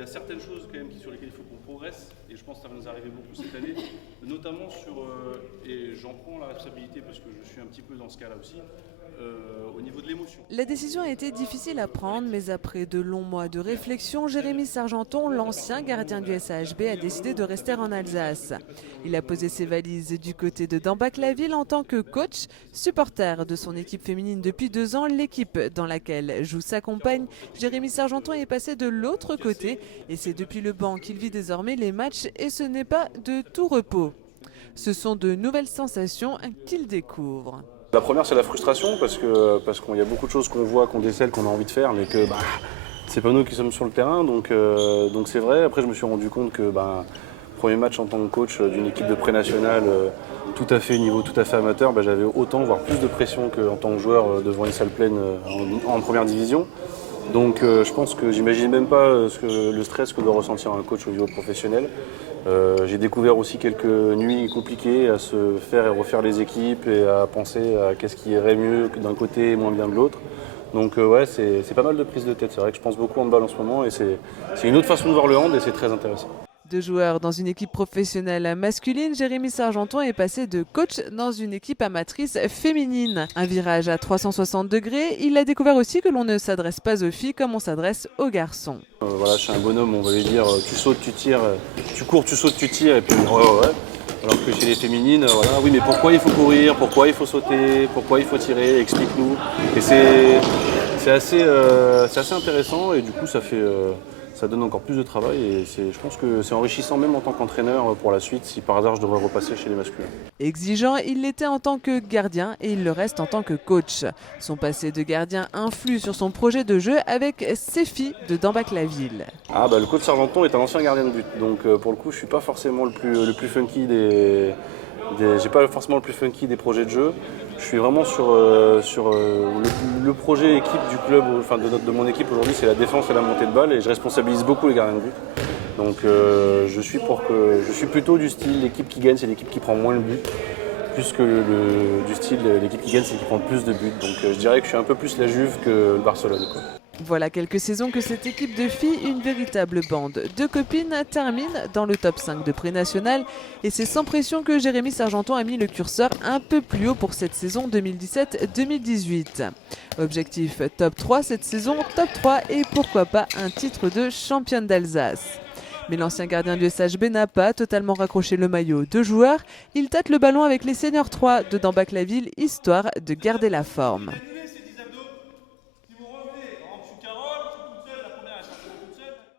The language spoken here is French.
y a certaines choses quand même sur lesquelles il faut qu'on progresse, et je pense que ça va nous arriver beaucoup cette année, notamment sur, et j'en prends la responsabilité parce que je suis un petit peu dans ce cas-là aussi, au niveau de l'émotion. La décision a été difficile à prendre, mais après de longs mois de réflexion, Jérémy Sargenton, l'ancien gardien du SAHB, a décidé de rester en Alsace. Il a posé ses valises du côté de Dambach-la-Ville en tant que coach, supporter de son équipe féminine depuis 2 ans, l'équipe dans laquelle joue sa compagne. Jérémy Sargenton est passé de l'autre côté et c'est depuis le banc qu'il vit désormais les matchs et ce n'est pas de tout repos. Ce sont de nouvelles sensations qu'il découvre. La première, c'est la frustration parce qu'il y a beaucoup de choses qu'on voit, qu'on décèle, qu'on a envie de faire, mais que c'est pas nous qui sommes sur le terrain, donc c'est vrai. Après, je me suis rendu compte que premier match en tant que coach d'une équipe de pré-nationale tout à fait niveau tout à fait amateur, j'avais autant, voire plus de pression qu'en tant que joueur devant une salle pleine en première division. Donc je pense que j'imagine même pas le stress que doit ressentir un coach au niveau professionnel. J'ai découvert aussi quelques nuits compliquées à se faire et refaire les équipes et à penser à qu'est-ce qui irait mieux d'un côté et moins bien de l'autre. Donc ouais, c'est pas mal de prise de tête. C'est vrai que je pense beaucoup handball en ce moment et c'est une autre façon de voir le hand et c'est très intéressant. 2 joueurs dans une équipe professionnelle masculine, Jérémy Sargenton est passé de coach dans une équipe amatrice féminine. Un virage à 360 degrés, il a découvert aussi que l'on ne s'adresse pas aux filles comme on s'adresse aux garçons. Voilà, je suis un bonhomme, on va lui dire tu sautes, tu tires, tu cours, tu sautes, tu tires et puis ouais. Alors que chez les féminines, voilà, oui mais pourquoi il faut courir, pourquoi il faut sauter, pourquoi il faut tirer, explique-nous. Et c'est assez intéressant et du coup ça donne encore plus de travail et je pense que c'est enrichissant même en tant qu'entraîneur pour la suite si par hasard je devrais repasser chez les masculins. Exigeant, il l'était en tant que gardien et il le reste en tant que coach. Son passé de gardien influe sur son projet de jeu avec ses filles de Dambach-la-Ville. Le coach Sargenton est un ancien gardien de but, donc pour le coup je suis pas forcément le plus funky j'ai pas forcément le plus funky des projets de jeu. Je suis vraiment sur le projet équipe du club, enfin de mon équipe aujourd'hui, c'est la défense et la montée de balle et je responsabilise beaucoup les gardiens de but. Donc je suis plutôt du style l'équipe qui gagne, c'est l'équipe qui prend moins le but, plus que du style l'équipe qui gagne, c'est qui prend le plus de buts. Donc je dirais que je suis un peu plus la Juve que le Barcelone, quoi. Voilà quelques saisons que cette équipe de filles, une véritable bande de copines, termine dans le top 5 de pré-national. Et c'est sans pression que Jérémy Sargenton a mis le curseur un peu plus haut pour cette saison 2017-2018. Objectif top 3 cette saison, top 3 et pourquoi pas un titre de championne d'Alsace. Mais l'ancien gardien du SHB n'a pas totalement raccroché le maillot de joueur. Il tâte le ballon avec les seniors 3 de Dambach-la-Ville, histoire de garder la forme.